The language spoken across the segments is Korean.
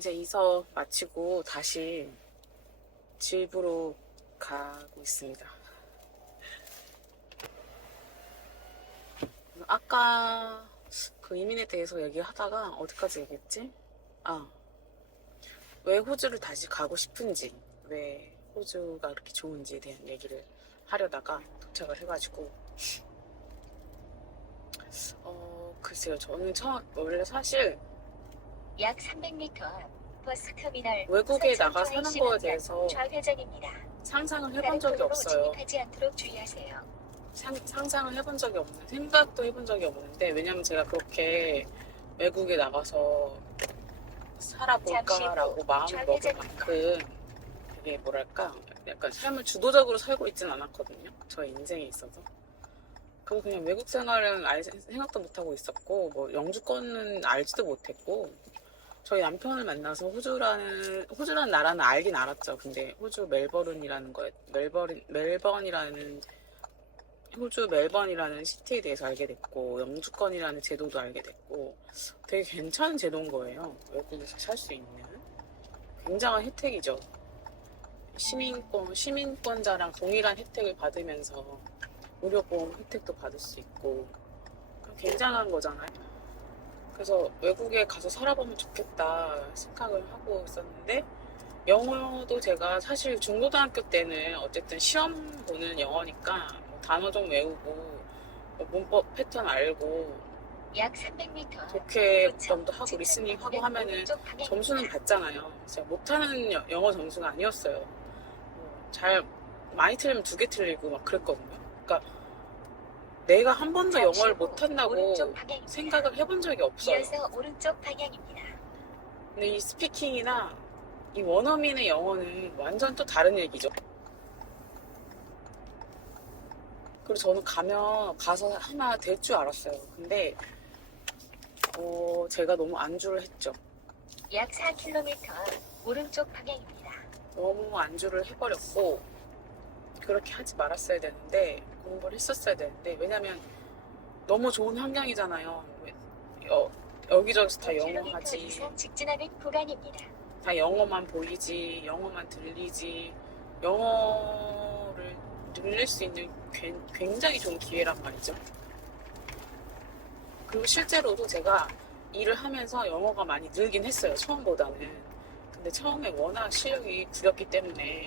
이제 이서 마치고 다시 집으로 가고 있습니다. 아까 그 이민에 대해서 얘기하다가 어디까지 얘기했지? 왜 호주를 다시 가고 싶은지, 왜 호주가 그렇게 좋은지에 대한 얘기를 하려다가 도착을 해가지고, 글쎄요. 저는 원래 사실 약 300m 앞 버스터미널 외국에 나가 사는 거에 대해서 좌회전입니다. 상상을 해본 적이 없어요. 진입하지 않도록 주의하세요. 상상을 해본 적이 없는, 생각도 해본 적이 없는데, 왜냐면 제가 그렇게 외국에 나가서 살아볼까라고 마음을 먹을 만큼 되게 뭐랄까, 약간 삶을 주도적으로 살고 있진 않았거든요. 저의 인생에 있어서. 그리고 그냥 외국 생활은 아예 생각도 못하고 있었고, 뭐 영주권은 알지도 못했고, 저희 남편을 만나서 호주라는 나라는 알긴 알았죠. 근데 호주 호주 멜번이라는 시티에 대해서 알게 됐고, 영주권이라는 제도도 알게 됐고, 되게 괜찮은 제도인 거예요. 외국에서 살 수 있는. 굉장한 혜택이죠. 시민권자랑 동일한 혜택을 받으면서 의료보험 혜택도 받을 수 있고, 굉장한 거잖아요. 그래서 외국에 가서 살아보면 좋겠다 생각을 하고 있었는데, 영어도 제가 사실 중고등학교 때는 어쨌든 시험 보는 영어니까 뭐 단어 좀 외우고 뭐 문법 패턴 알고 약 300m 독해 정도 하고 리스닝 하고 하면은 점수는 받잖아요. 제가 못하는 영어 점수가 아니었어요. 잘 많이 틀리면 2개 틀리고 막 그랬거든요. 그러니까 내가 한 번도 영어를 못한다고 생각을 해본 적이 없어요. 이어서 오른쪽 방향입니다. 근데 이 스피킹이나 이 원어민의 영어는 완전 또 다른 얘기죠. 그리고 저는 가서 하나 될 줄 알았어요. 근데 제가 너무 안주를 했죠. 약 4km 오른쪽 방향입니다. 너무 안주를 해버렸고, 그렇게 하지 말았어야 되는데, 공부를 했었어야 되는데, 왜냐면 너무 좋은 환경이잖아요. 여기저기서 다 영어 하지. 직진하는 구간입니다. 다 영어만 보이지, 영어만 들리지, 영어를 늘릴 수 있는 굉장히 좋은 기회란 말이죠. 그리고 실제로도 제가 일을 하면서 영어가 많이 늘긴 했어요, 처음보다는. 근데 처음에 워낙 실력이 구렸기 때문에.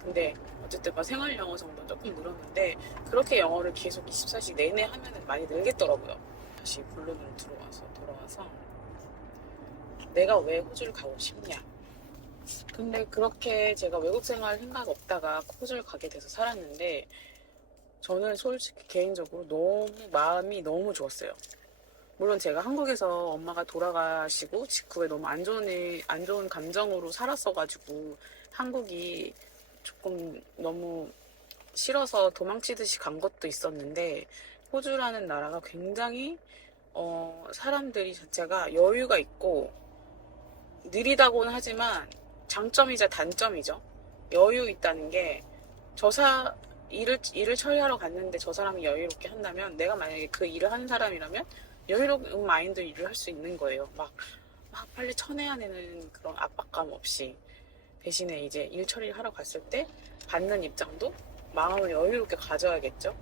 근데 어쨌든 생활 영어 정도는 조금 늘었는데, 그렇게 영어를 계속 24시 내내 하면은 많이 늘겠더라고요. 다시 본론으로 돌아와서 내가 왜 호주를 가고 싶냐. 근데 그렇게 제가 외국 생활 생각 없다가 호주를 가게 돼서 살았는데, 저는 솔직히 개인적으로 너무 마음이 너무 좋았어요. 물론 제가 한국에서 엄마가 돌아가시고 직후에 너무 안 좋은 감정으로 살았어가지고 한국이 조금 너무 싫어서 도망치듯이 간 것도 있었는데, 호주라는 나라가 굉장히 사람들이 자체가 여유가 있고 느리다고는 하지만 장점이자 단점이죠. 여유 있다는 게, 일을 처리하러 갔는데 저 사람이 여유롭게 한다면, 내가 만약에 그 일을 하는 사람이라면 여유로운 마인드 일을 할 수 있는 거예요. 막 빨리 쳐내야 되는 그런 압박감 없이. 대신에 이제 일 처리를 하러 갔을 때 받는 입장도 마음을 여유롭게 가져야겠죠.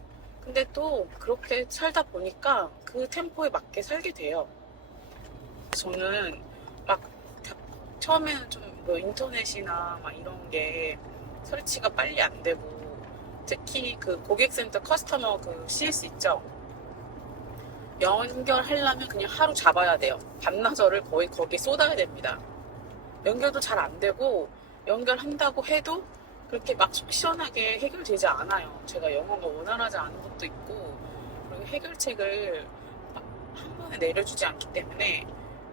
근데 또 그렇게 살다 보니까 그 템포에 맞게 살게 돼요. 저는 처음에는 좀 뭐 인터넷이나 이런 게 설치가 빨리 안 되고, 특히 그 고객센터 커스터머 그 CS 있죠. 연결하려면 그냥 하루 잡아야 돼요. 반나절을 거의 거기에 쏟아야 됩니다. 연결도 잘 안 되고, 연결한다고 해도 그렇게 속 시원하게 해결되지 않아요. 제가 영어가 원활하지 않은 것도 있고, 그리고 해결책을 한 번에 내려주지 않기 때문에,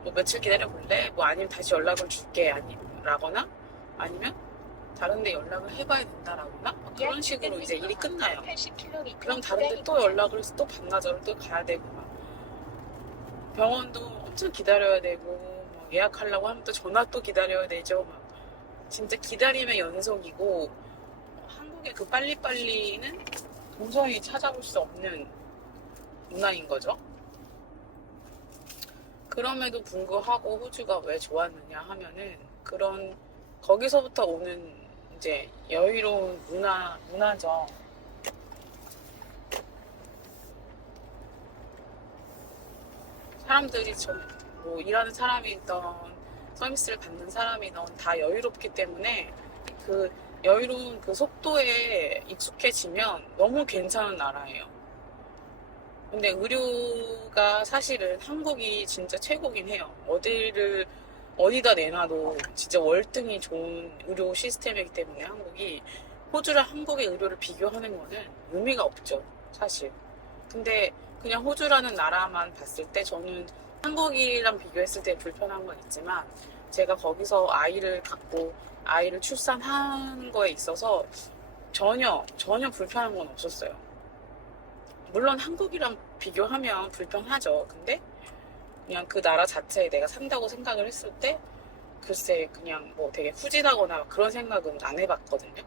뭐 며칠 기다려볼래? 뭐 아니면 다시 연락을 줄게. 라거나, 아니면 다른 데 연락을 해봐야 된다라거나, 그런 식으로 이제 일이 끝나요. 그럼 다른 데 또 연락을 해서 또 반나절을 또 가야 되고, 병원도 엄청 기다려야 되고, 예약하려고 하면 또 전화 또 기다려야 되죠. 진짜 기다림의 연속이고, 한국의 그 빨리빨리는 도저히 찾아볼 수 없는 문화인 거죠. 그럼에도 불구하고 호주가 왜 좋았느냐 하면은 그런 거기서부터 오는 이제 여유로운 문화죠. 사람들이 뭐 일하는 사람이든 서비스를 받는 사람이든 다 여유롭기 때문에 그 여유로운 그 속도에 익숙해지면 너무 괜찮은 나라예요. 근데 의료가 사실은 한국이 진짜 최고긴 해요. 어디다 내놔도 진짜 월등히 좋은 의료 시스템이기 때문에 호주랑 한국의 의료를 비교하는 거는 의미가 없죠, 사실. 근데 그냥 호주라는 나라만 봤을 때 저는 한국이랑 비교했을 때 불편한 건 있지만 제가 거기서 아이를 갖고 아이를 출산한 거에 있어서 전혀 불편한 건 없었어요. 물론 한국이랑 비교하면 불편하죠. 근데 그냥 그 나라 자체에 내가 산다고 생각을 했을 때 글쎄 그냥 뭐 되게 후진하거나 그런 생각은 안 해봤거든요.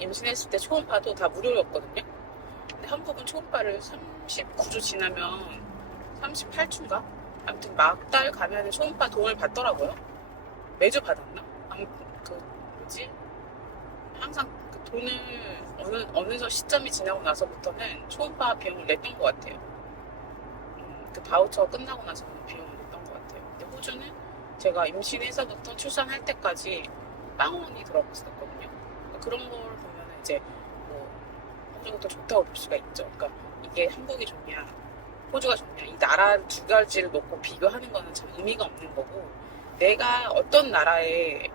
임신했을 때 초음파도 다 무료였거든요. 근데 한국은 초음파를 39주 지나면 38주인가? 아무튼 막달 가면 초음파 돈을 받더라고요. 매주 받았나? 항상 그 돈을 어느 시점이 지나고 나서부터는 초음파 비용을 냈던 것 같아요. 그 바우처 끝나고 나서는 비용을 냈던 것 같아요. 근데 호주는 제가 임신해서부터 출산할 때까지 빵원이 들어갔었거든요. 그런 걸 보면 이제 뭐 호주가 더 좋다고 볼 수가 있죠. 그러니까 이게 한국이 좋냐, 호주가 좋냐, 이 나라 두 가지를 놓고 비교하는 거는 참 의미가 없는 거고, 내가 어떤 나라에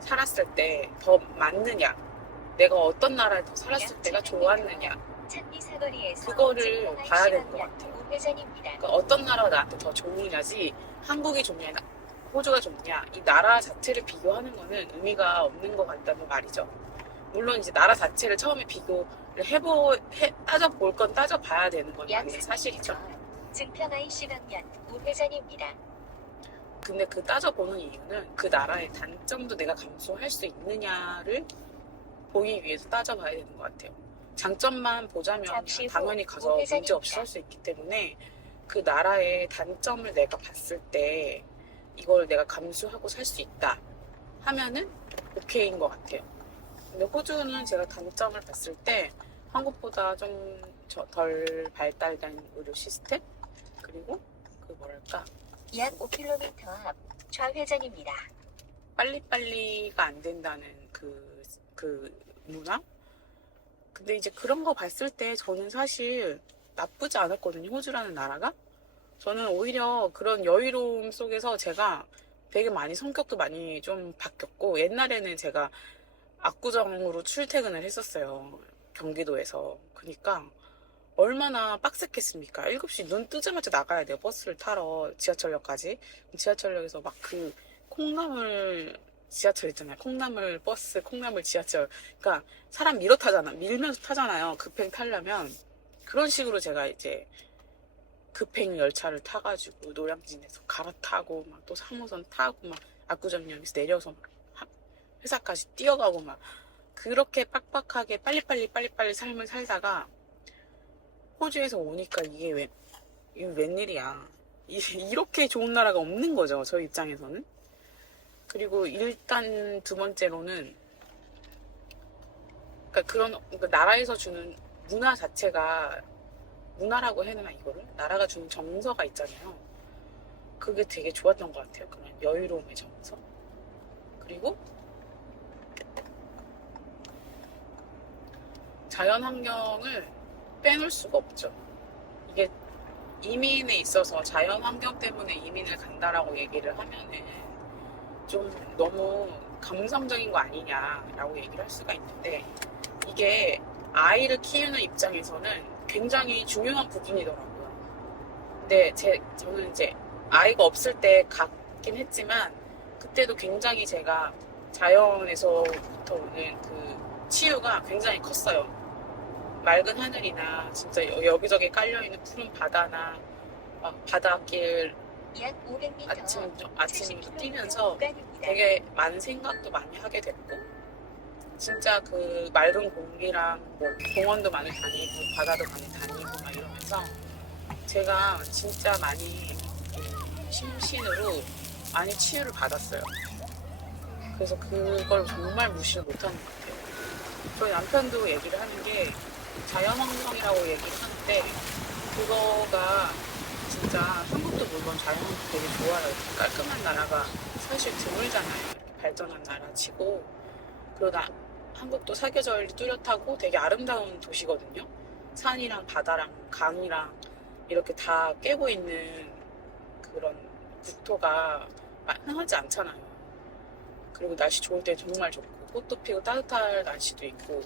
살았을 때 더 맞느냐, 내가 어떤 나라에 더 살았을 때가 좋았느냐, 그거를 봐야 되는 것 같아요. 그러니까 어떤 나라가 나한테 더 좋으냐지, 한국이 좋냐, 호주가 좋냐, 이 나라 자체를 비교하는 거는 의미가 없는 것 같다는 말이죠. 물론 이제 나라 자체를 처음에 비교를 따져볼 건 따져봐야 되는 건 맞는 사실이죠. 증평아이 시각년 우회전입니다. 근데 그 따져보는 이유는 그 나라의 단점도 내가 감수할 수 있느냐를 보기 위해서 따져봐야 되는 것 같아요. 장점만 보자면 당연히 가서 문제없이 살 수 있기 때문에 그 나라의 단점을 내가 봤을 때 이걸 내가 감수하고 살 수 있다 하면은 오케이인 것 같아요. 근데 호주는 제가 단점을 봤을 때 한국보다 좀 덜 발달된 의료 시스템, 그리고 약 5km 앞 좌회전입니다. 빨리빨리가 안 된다는 그 문화? 근데 이제 그런 거 봤을 때 저는 사실 나쁘지 않았거든요, 호주라는 나라가. 저는 오히려 그런 여유로움 속에서 제가 되게 많이 성격도 많이 좀 바뀌었고, 옛날에는 제가 압구정으로 출퇴근을 했었어요, 경기도에서. 그러니까 얼마나 빡셌겠습니까? 7시 눈 뜨자마자 나가야 돼요, 버스를 타러 지하철역까지. 지하철역에서 막 그 콩나물 지하철 있잖아요, 콩나물 버스, 콩나물 지하철. 그러니까 사람 밀면서 타잖아요, 급행 타려면. 그런 식으로 제가 이제 급행 열차를 타가지고 노량진에서 갈아타고 막 또 3호선 타고 막 압구정역에서 내려서 막 회사까지 뛰어가고 막 그렇게 빡빡하게 빨리빨리 삶을 살다가 호주에서 오니까 이게 웬일이야. 이렇게 좋은 나라가 없는 거죠, 저희 입장에서는. 그리고 일단 두 번째로는 그러니까 나라에서 주는 문화 자체가, 문화라고 해야 되나 이거를? 나라가 주는 정서가 있잖아요. 그게 되게 좋았던 것 같아요. 그런 여유로움의 정서. 그리고 자연 환경을 빼놓을 수가 없죠. 이게 이민에 있어서 자연 환경 때문에 이민을 간다라고 얘기를 하면은 좀 너무 감성적인 거 아니냐라고 얘기를 할 수가 있는데, 이게 아이를 키우는 입장에서는 굉장히 중요한 부분이더라고요. 근데 저는 이제 아이가 없을 때 갔긴 했지만 그때도 굉장히 제가 자연에서부터 오는 그 치유가 굉장히 컸어요. 맑은 하늘이나 진짜 여기저기 깔려있는 푸른 바다나 바닷길 약 500m 아침부터 뛰면서 되게 많은 생각도 많이 하게 됐고, 진짜 그 맑은 공기랑 뭐 공원도 많이 다니고 바다도 많이 다니고 막 이러면서 제가 진짜 많이 심신으로 많이 치유를 받았어요. 그래서 그걸 정말 무시를 못하는 것 같아요. 저희 남편도 얘기를 하는 게 자연환경이라고 얘기를 하는데 그거가 진짜 한국도 물론 자연환경 되게 좋아요. 깔끔한 나라가 사실 드물잖아요. 발전한 나라 치고. 그리고 한국도 사계절이 뚜렷하고 되게 아름다운 도시거든요. 산이랑 바다랑 강이랑 이렇게 다 깨고 있는 그런 국토가 흔하지 않잖아요. 그리고 날씨 좋을 때 정말 좋고 꽃도 피고 따뜻할 날씨도 있고.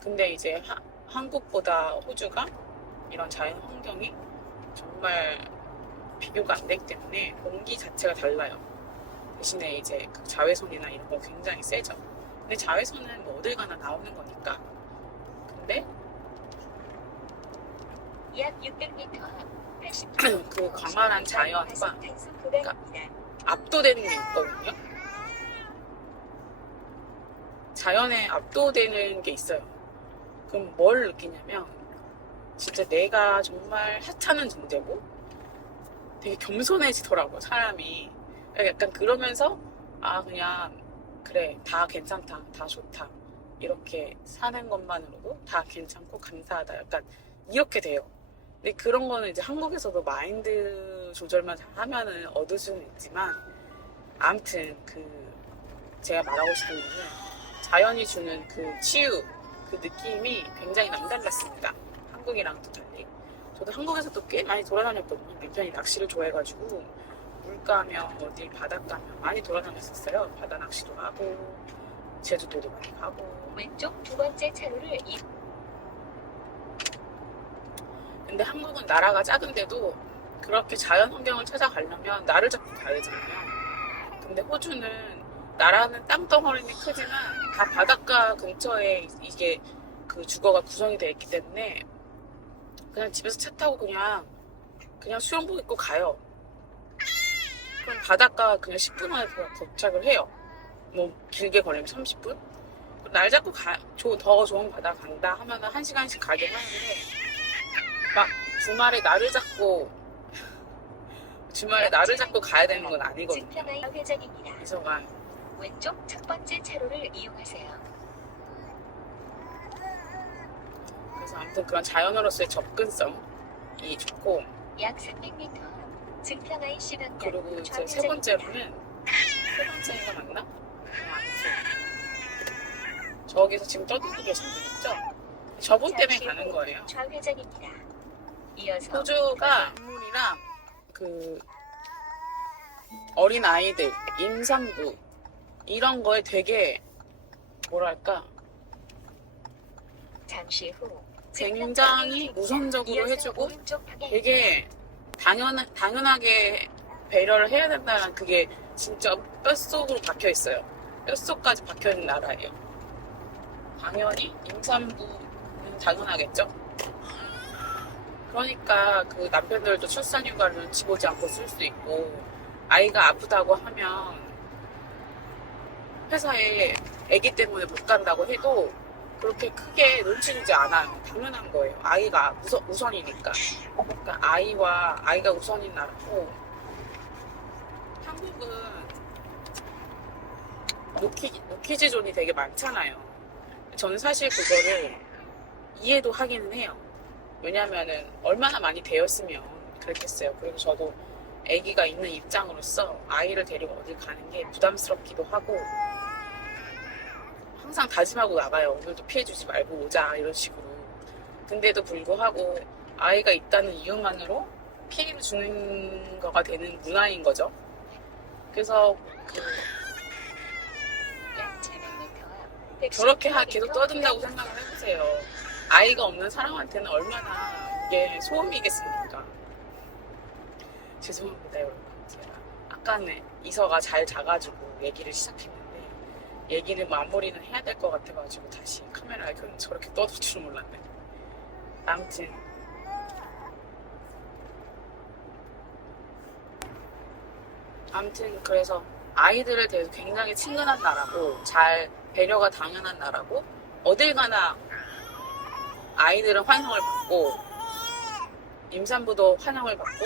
근데 이제 한국보다 호주가 이런 자연 환경이 정말 비교가 안 되기 때문에 공기 자체가 달라요. 대신에 이제 그 자외선이나 이런 거 굉장히 세죠. 근데 자외선은 뭐 어딜 가나 나오는 거니까. 근데 약 600m 앞 80km 그 광활한 자연과 탄소 구간입니다. 압도되는 게 있거든요. 자연에 압도되는 게 있어요. 그럼 뭘 느끼냐면 진짜 내가 정말 하찮은 존재고 되게 겸손해지더라고요, 사람이. 약간 그러면서 그냥 그래, 다 괜찮다, 다 좋다, 이렇게 사는 것만으로도 다 괜찮고 감사하다, 약간 이렇게 돼요. 근데 그런 거는 이제 한국에서도 마인드 조절만 하면은 얻을 수는 있지만, 아무튼 제가 말하고 싶은 거는 자연이 주는 그 치유, 그 느낌이 굉장히 남달랐습니다. 한국이랑 또 달리. 저도 한국에서도 꽤 많이 돌아다녔거든요. 남편이 낚시를 좋아해가지고 물가면 어디 바닷가면 많이 돌아다녔었어요. 바다 낚시도 하고 제주도도 많이 가고. 왼쪽 두 번째 차로를 근데 한국은 나라가 작은데도 그렇게 자연 환경을 찾아가려면 나를 잡고 가야 되잖아요. 근데 호주는 나라는 땅덩어리는 크지만 다 바닷가 근처에 이게 그 주거가 구성이 되어 있기 때문에 그냥 집에서 차 타고 그냥 수영복 입고 가요. 그럼 바닷가 그냥 10분 안에 도착을 해요. 뭐 길게 걸리면 30분? 날 잡고 더 좋은 바다 간다 하면은 1시간씩 가긴 하는데 막 주말에 나를 잡고 가야 되는 건 아니거든요. 증평하이 회전입니다. 그래서 막 왼쪽 첫 번째 차로를 이용하세요. 그래서 아무튼 그런 자연으로서의 접근성이 좋고, 약 300m 앞 증평하이 시방면 그리고 이제 세 번째가 맞나? 아무튼 저기서 지금 떠들고 계신 분 있죠? 저분 때문에 가는 거예요. 좌회전입니다. 이어서 호주가 인물이랑 그 어린 아이들, 임산부 이런 거에 되게 뭐랄까 잠시 후 굉장히 우선적으로 이어서 해주고 오른쪽 방향입니다. 되게 당연하게 배려를 해야 된다는 그게 진짜 뼛속으로 박혀 있어요. 뼛속까지 박혀 있는 나라예요. 당연히 임산부는 당연하겠죠. 그러니까 그 남편들도 출산휴가를 눈치 보지 않고 쓸 수 있고, 아이가 아프다고 하면 회사에 아기 때문에 못 간다고 해도 그렇게 크게 눈치 주지 않아요. 당연한 거예요. 아이가 우선이니까. 그러니까 아이가 우선인 나라고. 한국은 노키즈존이 되게 많잖아요. 저는 사실 그거를 이해도 하기는 해요. 왜냐면은 얼마나 많이 되었으면 그랬겠어요. 그리고 저도 아기가 있는 입장으로서 아이를 데리고 어디 가는 게 부담스럽기도 하고 항상 다짐하고 나가요. 오늘도 피해주지 말고 오자, 이런 식으로. 근데도 불구하고 아이가 있다는 이유만으로 피해를 주는 거가 되는 문화인 거죠. 그래서 약 700m 앞 저렇게 계속 떠든다고 생각을 해보세요. 아이가 없는 사람한테는 얼마나 이게 소음이겠습니까? 죄송합니다, 여러분. 제가 아까는 이서가 잘 자가지고 얘기를 시작했는데 얘기를 마무리는 해야 될 것 같아가지고 다시 카메라에 저렇게 떠들 줄 몰랐네. 아무튼 그래서 아이들에 대해서 굉장히 친근한 나라고, 잘 배려가 당연한 나라고, 어딜 가나 아이들은 환영을 받고 임산부도 환영을 받고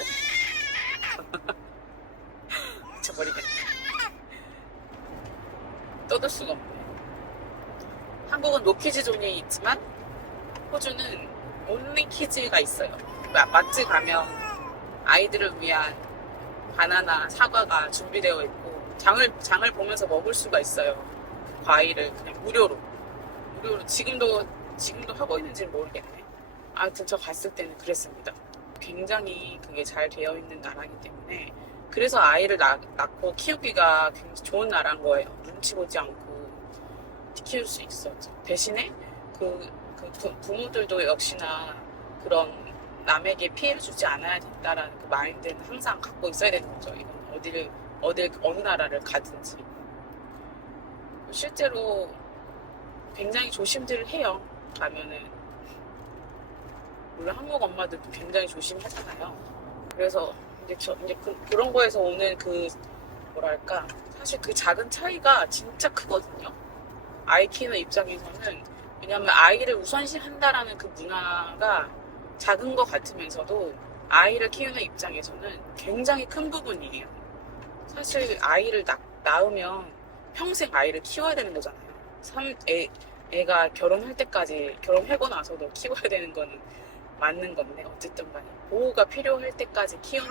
미쳐버리겠네. 떠들 수가 없네. 한국은 노키즈 존이 있지만 호주는 온리 키즈가 있어요. 마트 가면 아이들을 위한 바나나, 사과가 준비되어 있고 장을 보면서 먹을 수가 있어요. 과일을 그냥 무료로 지금도 하고 있는지는 모르겠네. 아무튼 저 갔을 때는 그랬습니다. 굉장히 그게 잘 되어 있는 나라이기 때문에 그래서 아이를 낳고 키우기가 굉장히 좋은 나라인 거예요. 눈치 보지 않고 키울 수 있었죠. 대신에 부모들도 역시나 그런 남에게 피해를 주지 않아야 된다라는 그 마인드는 항상 갖고 있어야 되는 거죠. 이건 어느 나라를 가든지. 실제로 굉장히 조심들을 해요. 가면은. 물론 한국 엄마들도 굉장히 조심하잖아요. 그래서 이제 그런 거에서 오는 뭐랄까. 사실 그 작은 차이가 진짜 크거든요. 아이 키우는 입장에서는. 왜냐면 아이를 우선시 한다라는 그 문화가 작은 것 같으면서도 아이를 키우는 입장에서는 굉장히 큰 부분이에요. 사실 아이를 낳으면 평생 아이를 키워야 되는 거잖아요. 애가 결혼할 때까지, 결혼하고 나서도 키워야 되는 거는 맞는 건데, 어쨌든 간에 보호가 필요할 때까지 키울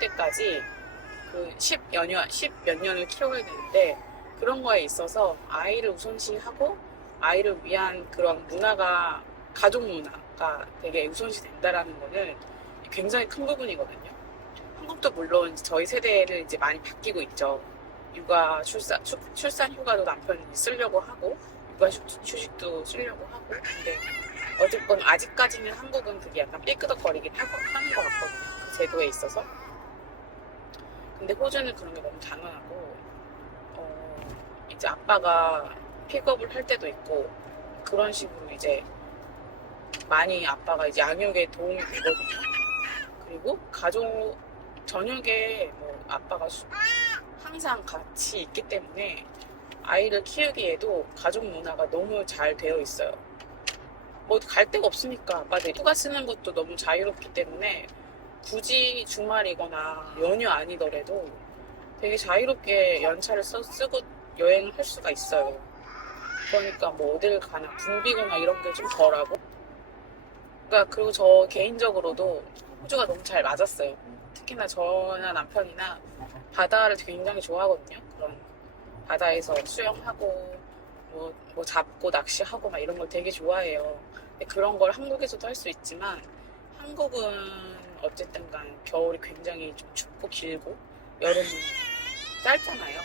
때까지 그 10몇 년을 키워야 되는데, 그런 거에 있어서 아이를 우선시하고 아이를 위한 그런 문화가, 가족 문화가 되게 우선시 된다라는 거는 굉장히 큰 부분이거든요. 한국도 물론 저희 세대를 이제 많이 바뀌고 있죠. 육아, 출산 휴가도 남편이 쓰려고 하고, 육아 휴직도 쓰려고 하고. 근데 어쨌건 아직까지는 한국은 그게 약간 삐끄덕거리긴 하는 것 같거든요. 그 제도에 있어서. 근데 호주는 그런 게 너무 당연하고, 이제 아빠가 픽업을 할 때도 있고, 그런 식으로 이제 많이 아빠가 이제 양육에 도움이 되거든요. 그리고 저녁에 뭐 아빠가 항상 같이 있기 때문에 아이를 키우기에도 가족 문화가 너무 잘 되어 있어요. 뭐 갈 데가 없으니까 아빠들이 휴가 쓰는 것도 너무 자유롭기 때문에 굳이 주말이거나 연휴 아니더라도 되게 자유롭게 연차를 쓰고 여행을 할 수가 있어요. 그러니까 뭐 어딜 가나 붐비거나 이런 게 좀 덜하고. 그러니까 그리고 저 개인적으로도 호주가 너무 잘 맞았어요. 특히나 저나 남편이나 바다를 굉장히 좋아하거든요. 그런 바다에서 수영하고 뭐 잡고 낚시하고 막 이런 걸 되게 좋아해요. 근데 그런 걸 한국에서도 할 수 있지만 한국은 어쨌든 간 겨울이 굉장히 좀 춥고 길고 여름은 짧잖아요.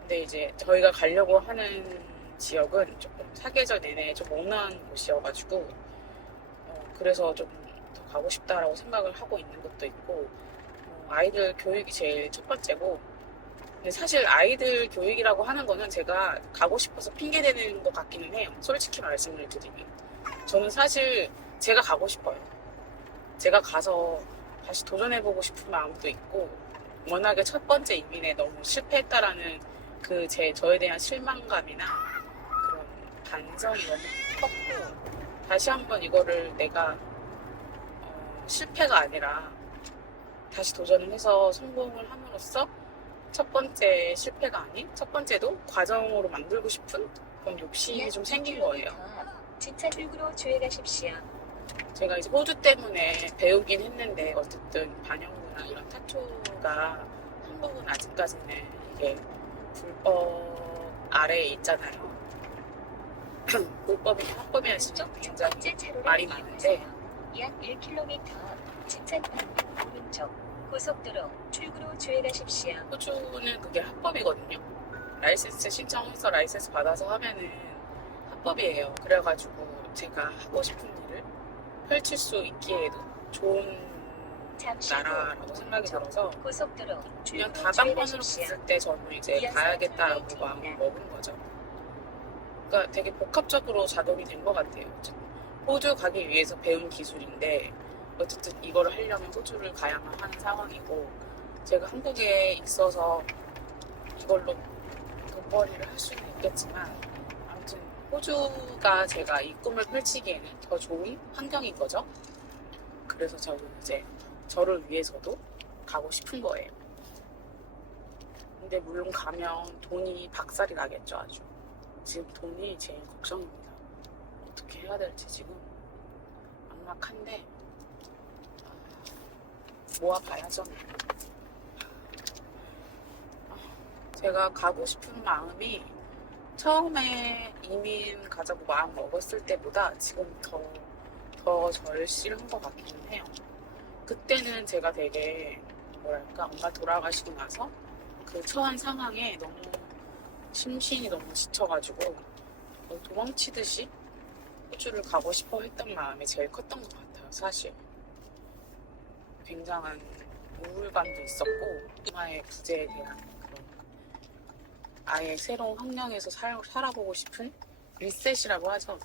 근데 이제 저희가 가려고 하는 지역은 조금 사계절 내내 좀 온화한 곳이어가지고 그래서 좀 더 가고 싶다라고 생각을 하고 있는 것도 있고, 아이들 교육이 제일 첫 번째고. 근데 사실 아이들 교육이라고 하는 거는 제가 가고 싶어서 핑계대는 것 같기는 해요. 솔직히 말씀을 드리면 저는 사실 제가 가고 싶어요. 제가 가서 다시 도전해보고 싶은 마음도 있고, 워낙에 첫 번째 이민에 너무 실패했다라는 저에 대한 실망감이나 그런 반성이 너무 컸고, 다시 한번 이거를 내가 실패가 아니라 다시 도전을 해서 성공을 함으로써 첫 번째 실패가 아닌 첫 번째도 과정으로 만들고 싶은 그런 욕심이 좀 생긴 거예요. 진짜 출구로 주행하십시오. 제가 이제 호주 때문에 배우긴 했는데 어쨌든 반영구나 이런 타투가 한국은 아직까지는 이게 불법 아래에 있잖아요. 불법이 합법이라는 굉장히 말이 많은데, 약 1km 진천 방면 오른쪽 고속도로 출구로 주행하십시오. 호주는 그게 합법이거든요. 라이센스 신청해서 라이센스 받아서 하면은 합법이에요. 그래가지고 제가 하고 싶은 일을 펼칠 수 있기에도 좋은 나라라고 생각이 들어서 고속도로 그냥 출구로 다방면으로 주행하십시오. 갔을 때 저는 이제 가야겠다라고 마음을 먹은 거죠. 그러니까 되게 복합적으로 작용이 된 것 같아요. 호주 가기 위해서 배운 기술인데 어쨌든 이거를 하려면 호주를 가야만 하는 상황이고, 제가 한국에 있어서 이걸로 돈벌이를 할 수는 있겠지만 아무튼 호주가 제가 이 꿈을 펼치기에는 더 좋은 환경인 거죠. 그래서 저는 이제 저를 위해서도 가고 싶은 거예요. 근데 물론 가면 돈이 박살이 나겠죠, 아주. 지금 돈이 제일 걱정입니다. 어떻게 해야 될지 지금 막막한데 모아봐야죠. 제가 가고 싶은 마음이 처음에 이민 가자고 마음 먹었을 때보다 지금 더 절실한 것 같기는 해요. 그때는 제가 되게 뭐랄까 엄마 돌아가시고 나서 그 처한 상황에 너무 심신이 너무 지쳐가지고 거의 도망치듯이 호주를 가고 싶어 했던 마음이 제일 컸던 것 같아요, 사실. 굉장한 우울감도 있었고 엄마의 부재에 대한 그런 아예 새로운 환경에서 살아보고 싶은 리셋이라고 하죠.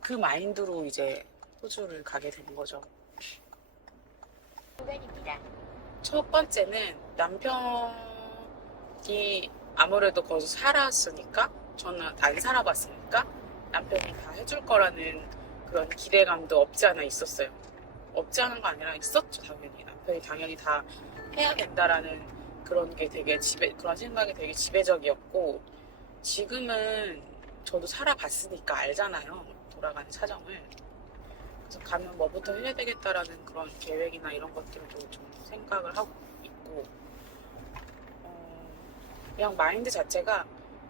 그 마인드로 이제 호주를 가게 된 거죠. 구간입니다. 첫 번째는 남편이 아무래도 거기서 살았으니까 저는 안 살아봤으니까 남편이 다 해줄 거라는 그런 기대감도 없지 않아 있었어요. 없지 않은 거 아니라 있었죠, 당연히. 남편이 당연히 다 해야 된다라는 그런 게 되게 그런 생각이 되게 지배적이었고, 지금은 저도 살아봤으니까 알잖아요, 돌아가는 사정을. 그래서 가면 뭐부터 해야 되겠다라는 그런 계획이나 이런 것들도 좀 생각을 하고 있고, 그냥 마인드 자체가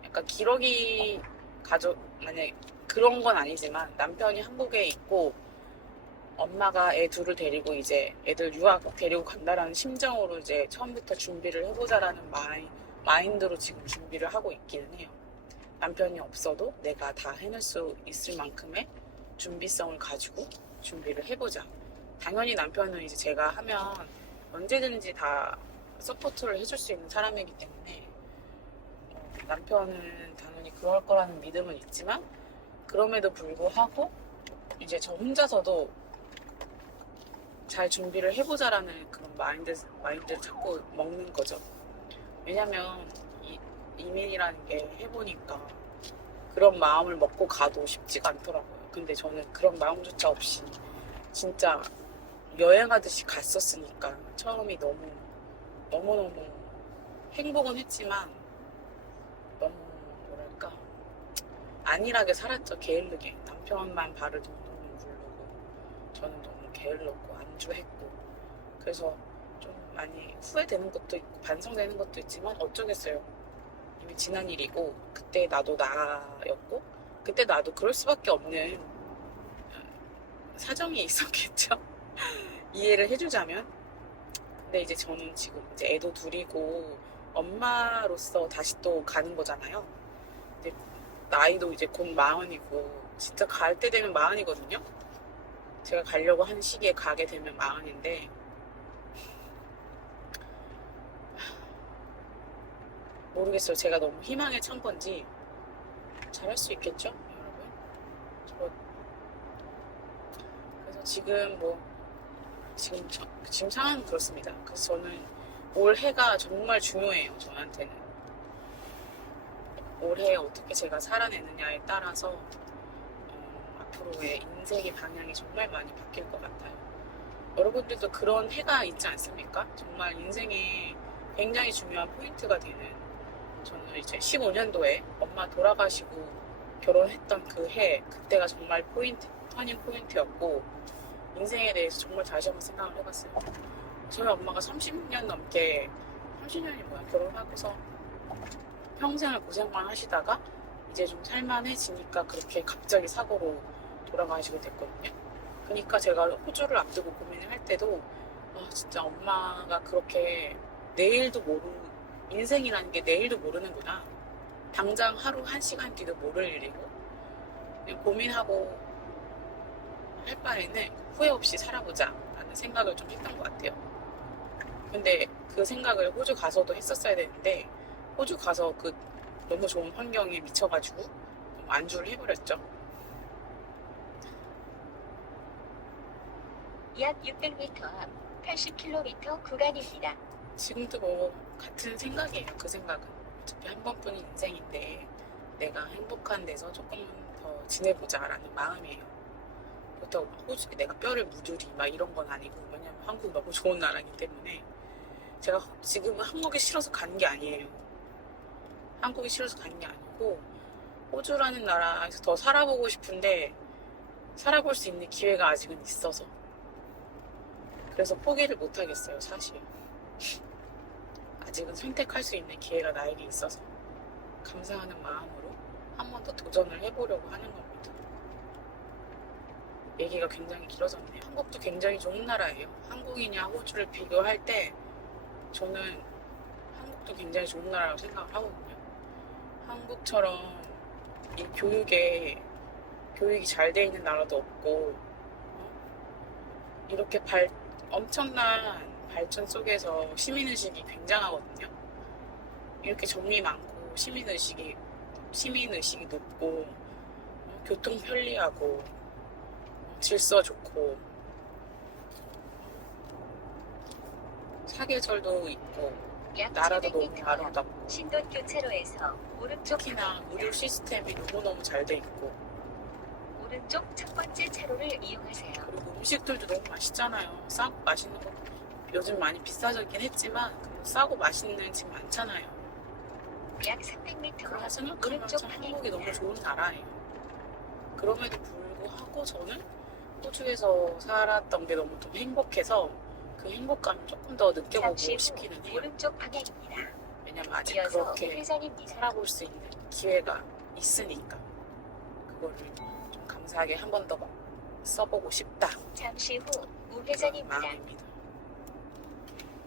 약간 기러기 가족, 만약에 그런 건 아니지만 남편이 한국에 있고 엄마가 애 둘을 데리고 이제 애들 유학 데리고 간다라는 심정으로 이제 처음부터 준비를 해보자라는 마인드로 지금 준비를 하고 있기는 해요. 남편이 없어도 내가 다 해낼 수 있을 만큼의 준비성을 가지고 준비를 해보자. 당연히 남편은 이제 제가 하면 언제든지 다 서포트를 해줄 수 있는 사람이기 때문에 남편은 당연히 그럴 거라는 믿음은 있지만, 그럼에도 불구하고 이제 저 혼자서도 잘 준비를 해보자라는 그런 마인드를 자꾸 먹는 거죠. 왜냐면 이민이라는 게 해보니까 그런 마음을 먹고 가도 쉽지가 않더라고요. 근데 저는 그런 마음조차 없이 진짜 여행하듯이 갔었으니까 처음이 너무너무 행복은 했지만 너무 뭐랄까 안일하게 살았죠. 게을르게. 남편만 발을 동동동 구르고 저는 너무 게을렀고 안주했고, 그래서 좀 많이 후회되는 것도 있고 반성되는 것도 있지만 어쩌겠어요. 이미 지난 일이고 그때 나도 나였고 그때 나도 그럴 수밖에 없는 사정이 있었겠죠. 이해를 해주자면. 근데 이제 저는 지금 이제 애도 둘이고 엄마로서 다시 또 가는 거잖아요. 근데 나이도 이제 곧 40이고 진짜 갈 때 되면 40이거든요. 제가 가려고 한 시기에 가게 되면 40인데 모르겠어요. 제가 너무 희망에 찬 건지 잘할 수 있겠죠, 여러분? 그래서 지금 지금 상황은 그렇습니다. 그래서 저는 올해가 정말 중요해요, 저한테는. 올해 어떻게 제가 살아내느냐에 따라서 앞으로의 인생의 방향이 정말 많이 바뀔 것 같아요. 여러분들도 그런 해가 있지 않습니까? 정말 인생에 굉장히 중요한 포인트가 되는, 저는 이제 15년도에 엄마 돌아가시고 결혼했던 그 해, 그때가 정말 터닝 포인트였고, 인생에 대해서 정말 다시 한번 생각을 해봤어요. 저희 엄마가 30년이 뭐야, 결혼하고서 평생을 고생만 하시다가 이제 좀 살만해지니까 그렇게 갑자기 사고로 돌아가시게 됐거든요. 그러니까 제가 호주를 앞두고 고민을 할 때도 진짜 엄마가 그렇게 인생이라는 게 내일도 모르는구나. 당장 하루 한 시간 뒤도 모를 일이고 그냥 고민하고 할 바에는 후회 없이 살아보자 라는 생각을 좀 했던 것 같아요. 근데 그 생각을 호주 가서도 했었어야 되는데 호주 가서 그 너무 좋은 환경에 미쳐가지고 너무 안주를 해버렸죠. 약 600m 앞 80km 구간입니다. 지금도 뭐 같은 생각이에요. 그 생각은 어차피 한 번뿐인 인생인데 내가 행복한 데서 조금 더 지내보자 라는 마음이에요. 그렇다고 막 호주 내가 뼈를 묻으리 막 이런 건 아니고, 왜냐면 한국 너무 좋은 나라이기 때문에. 제가 지금은 한국이 싫어서 가는 게 아니에요. 한국이 싫어서 가는 게 아니고, 호주라는 나라에서 더 살아보고 싶은데 살아볼 수 있는 기회가 아직은 있어서, 그래서 포기를 못 하겠어요. 사실 아직은 선택할 수 있는 기회가 나에게 있어서 감사하는 마음으로 한 번 더 도전을 해보려고 하는 겁니다. 얘기가 굉장히 길어졌네요. 한국도 굉장히 좋은 나라예요. 한국이냐 호주를 비교할 때 저는 한국도 굉장히 좋은 나라라고 생각을 하거든요. 한국처럼 이 교육이 잘 돼 있는 나라도 없고, 이렇게 엄청난 발전 속에서 시민의식이 굉장하거든요. 이렇게 정리 많고 시민의식이 높고, 교통 편리하고, 질서 좋고, 사계절도 있고, 약 나라도 너무 700m 아름답고, 신돈 교차로에서 오른쪽 특히나 의료 방향입니다. 시스템이 너무너무 잘 돼 있고, 오른쪽 첫 번째 차로를 이용하세요. 그리고 음식들도 너무 맛있잖아요. 싸고 맛있는 거 요즘 많이 비싸졌긴 했지만 그래도 싸고 맛있는 집 많잖아요. 약 300m 그런 거 앞 생각하면 오른쪽 참 한국이 너무 방향입니다. 좋은 나라예요. 그럼에도 불구하고 저는 호주에서 살았던 게 너무 좀 행복해서 그 행복감을 조금 더 느껴보고 잠시 후 싶기는 해요. 오른쪽 방향입니다. 왜냐면 아직 이어서 그렇게 우회전입니다. 살아볼 수 있는 기회가 있으니까 그거를 좀 감사하게 한 번 더 써보고 싶다. 잠시 후 그런 우회전입니다. 마음입니다.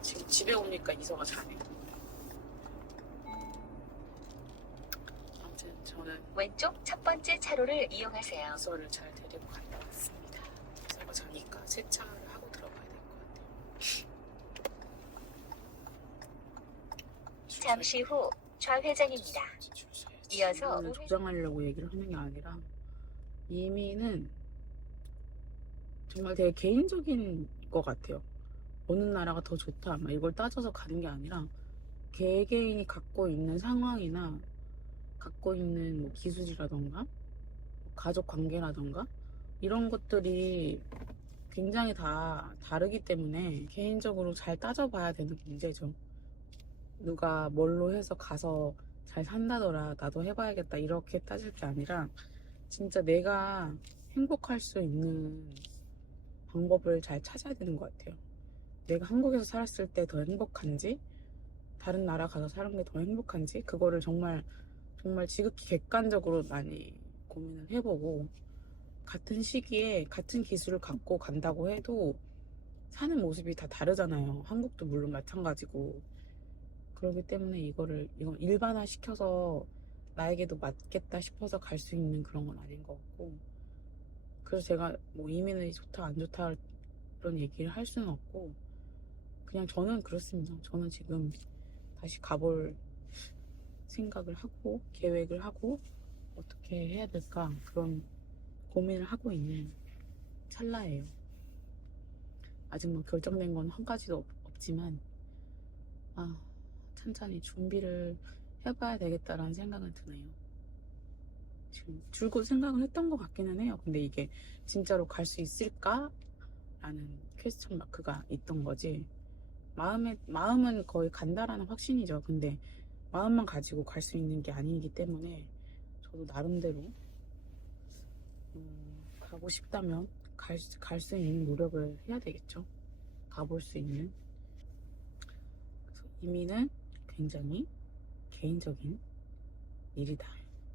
지금 집에 오니까 이서가 자네. 아무튼 저는 왼쪽 첫 번째 차로를 이용하세요. 이서를 잘 데리고 갔다 왔습니다. 이서가 자니까 세차를 하고 들어가야 될 것 같아요. 잠시 후 좌회전입니다. 이어서 이거는 조장하려고 얘기를 하는 게 아니라, 이민은 정말 되게 개인적인 것 같아요. 어느 나라가 더 좋다 막 이걸 따져서 가는 게 아니라 개개인이 갖고 있는 상황이나 갖고 있는 뭐 기술이라던가 가족 관계라던가 이런 것들이 굉장히 다 다르기 때문에 개인적으로 잘 따져봐야 되는 문제죠. 누가 뭘로 해서 가서 잘 산다더라 나도 해봐야겠다 이렇게 따질 게 아니라 진짜 내가 행복할 수 있는 방법을 잘 찾아야 되는 것 같아요. 내가 한국에서 살았을 때 더 행복한지 다른 나라 가서 사는 게 더 행복한지 그거를 정말 지극히 객관적으로 많이 고민을 해보고, 같은 시기에 같은 기술을 갖고 간다고 해도 사는 모습이 다 다르잖아요. 한국도 물론 마찬가지고. 그렇기 때문에 이건 일반화 시켜서 나에게도 맞겠다 싶어서 갈 수 있는 그런 건 아닌 것 같고, 그래서 제가 뭐 이민이 좋다 안 좋다 그런 얘기를 할 수는 없고, 그냥 저는 그렇습니다. 저는 지금 다시 가볼 생각을 하고 계획을 하고 어떻게 해야 될까 그런 고민을 하고 있는 찰나예요. 아직 뭐 결정된 건 한 가지도 없지만 천천히 준비를 해봐야 되겠다라는 생각은 드네요. 지금 줄곧 생각을 했던 것 같기는 해요. 근데 이게 진짜로 갈 수 있을까? 라는 퀘스천 마크가 있던 거지. 마음은 거의 간다라는 확신이죠. 근데 마음만 가지고 갈 수 있는 게 아니기 때문에 저도 나름대로 가고 싶다면 갈 수 있는 노력을 해야 되겠죠. 가볼 수 있는. 그래서 이민은 굉장히 개인적인 일이다.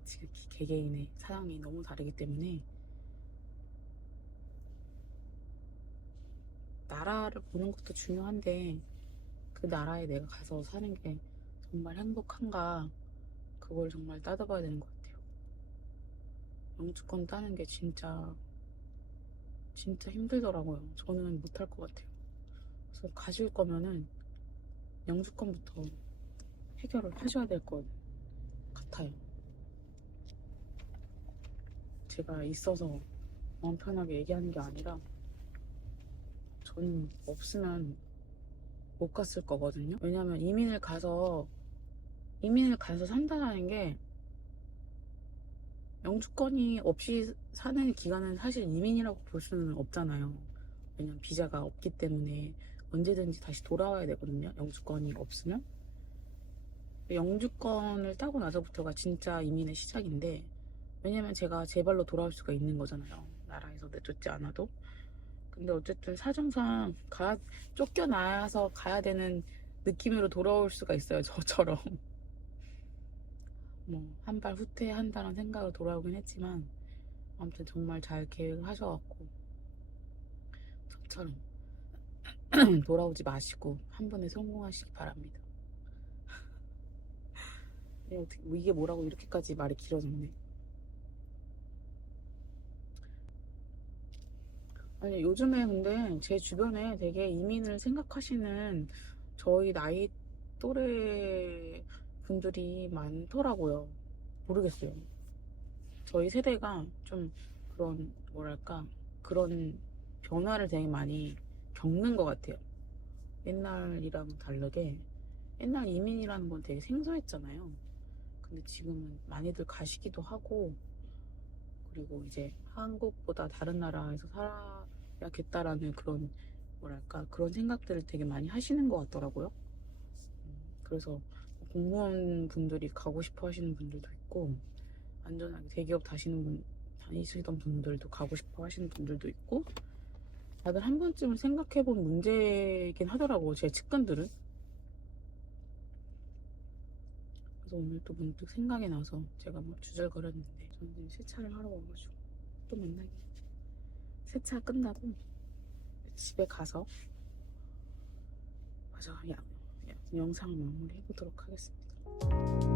지극히 개개인의 사랑이 너무 다르기 때문에 나라를 보는 것도 중요한데 그 나라에 내가 가서 사는 게 정말 행복한가 그걸 정말 따져봐야 되는 것 같아요. 영주권 따는 게 진짜 힘들더라고요. 저는 못할 것 같아요. 그래서 가실 거면은 영주권부터 해결을 하셔야 될 것 같아요. 제가 있어서 마음 편하게 얘기하는 게 아니라 저는 없으면 못 갔을 거거든요. 왜냐면 이민을 가서 산다는 게 영주권이 없이 사는 기간은 사실 이민이라고 볼 수는 없잖아요. 왜냐면 비자가 없기 때문에 언제든지 다시 돌아와야 되거든요. 영주권이 없으면. 영주권을 따고 나서부터가 진짜 이민의 시작인데, 왜냐면 제가 제 발로 돌아올 수가 있는 거잖아요. 나라에서 내쫓지 않아도. 근데 어쨌든 사정상 쫓겨나서 가야 되는 느낌으로 돌아올 수가 있어요. 저처럼. 뭐 한 발 후퇴한다는 생각으로 돌아오긴 했지만, 아무튼 정말 잘 계획하셔갖고 저처럼 돌아오지 마시고 한 번에 성공하시기 바랍니다. 이게 뭐라고 이렇게까지 말이 길어졌네. 아니, 요즘에 근데 제 주변에 되게 이민을 생각하시는 저희 나이 또래 분들이 많더라고요. 모르겠어요. 저희 세대가 좀 그런, 뭐랄까, 그런 변화를 되게 많이 겪는 것 같아요. 옛날이랑 다르게. 옛날 이민이라는 건 되게 생소했잖아요. 근데 지금은 많이들 가시기도 하고, 그리고 이제 한국보다 다른 나라에서 살아야겠다라는 그런, 뭐랄까, 그런 생각들을 되게 많이 하시는 것 같더라고요. 그래서 공무원 분들이 가고 싶어 하시는 분들도 있고, 안전하게 대기업 다니시던 분들도 가고 싶어 하시는 분들도 있고, 다들 한 번쯤은 생각해본 문제이긴 하더라고요, 제 측근들은. 그래서 오늘 또 문득 생각이 나서 제가 뭐 주절거렸는데, 저는 지금 세차를 하러 와가지고 또 만나게. 세차 끝나고 집에 가서 영상을 마무리해보도록 하겠습니다.